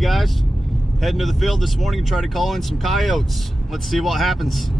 Hey guys, heading to the field this morning to try to call in some coyotes. Let's see what happens.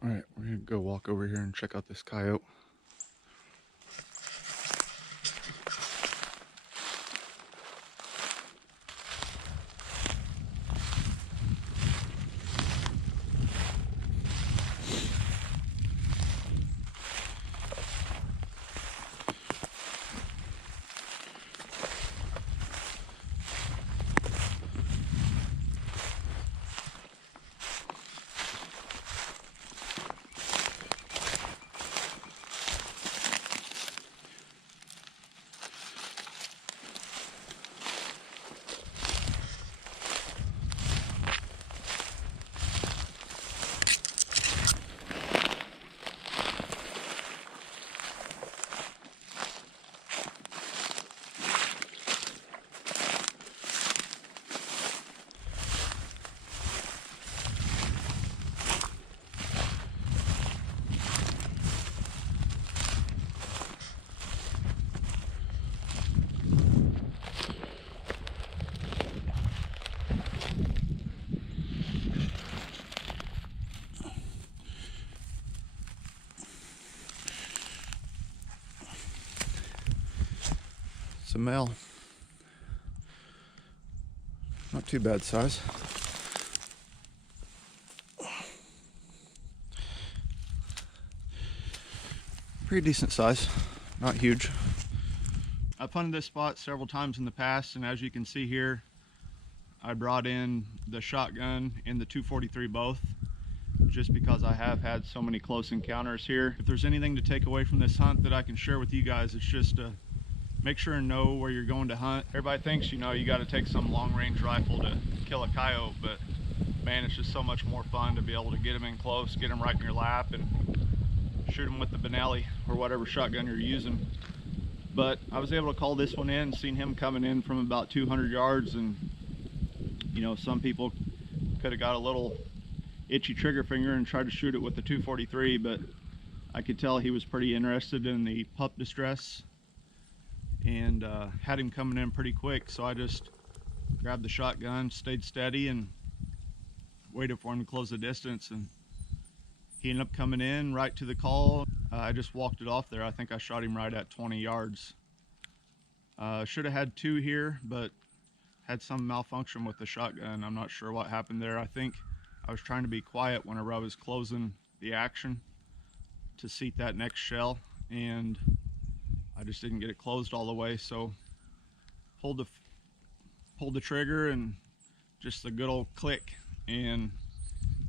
All right, we're gonna go walk over here and check out this coyote. It's a male. Not too bad size. Pretty decent size, not huge. I've hunted this spot several times in the past, and as you can see here, I brought in the shotgun and the 243 both, just because I have had so many close encounters here. If there's anything to take away from this hunt that I can share with you guys, it's just to make sure and know where you're going to hunt. Everybody thinks, you know, you got to take some long-range rifle to kill a coyote, but man, it's just so much more fun to be able to get them in close, get them right in your lap, and shoot them with the Benelli or whatever shotgun you're using. But I was able to call this one in, seen him coming in from about 200 yards, and you know, some people could have got a little itchy trigger finger and tried to shoot it with the 243, but I could tell he was pretty interested in the pup distress, and had him coming in pretty quick. So I just grabbed the shotgun, stayed steady, and waited for him to close the distance, and he ended up coming in right to the call. I just walked it off there. I think I shot him right at 20 yards. Should have had two here, but had some malfunction with the shotgun. I'm not sure what happened there. I think I was trying to be quiet whenever I was closing the action to seat that next shell, and I just didn't get it closed all the way, so pulled the trigger, and just a good old click, and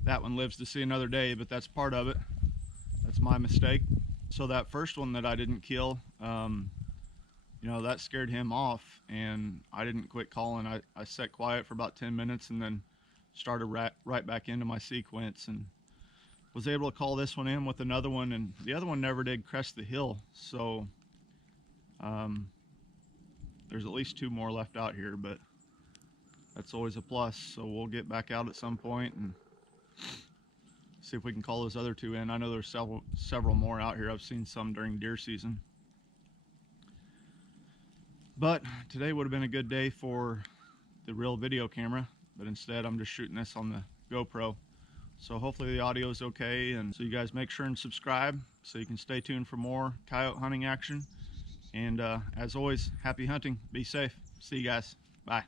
that one lives to see another day. But that's part of it. That's my mistake. So that first one that I didn't kill, you know, that scared him off, and I didn't quit calling. I sat quiet for about 10 minutes and then started right back into my sequence, and was able to call this one in with another one, and the other one never did crest the hill. So there's at least two more left out here, but that's always a plus. So we'll get back out at some point and see if we can call those other two in. I know there's several more out here. I've seen some during deer season. But today would have been a good day for the real video camera, but instead I'm just shooting this on the GoPro. So hopefully the audio is okay, and so you guys make sure and subscribe so you can stay tuned for more coyote hunting action. And as always, happy hunting, be safe. See you guys, bye.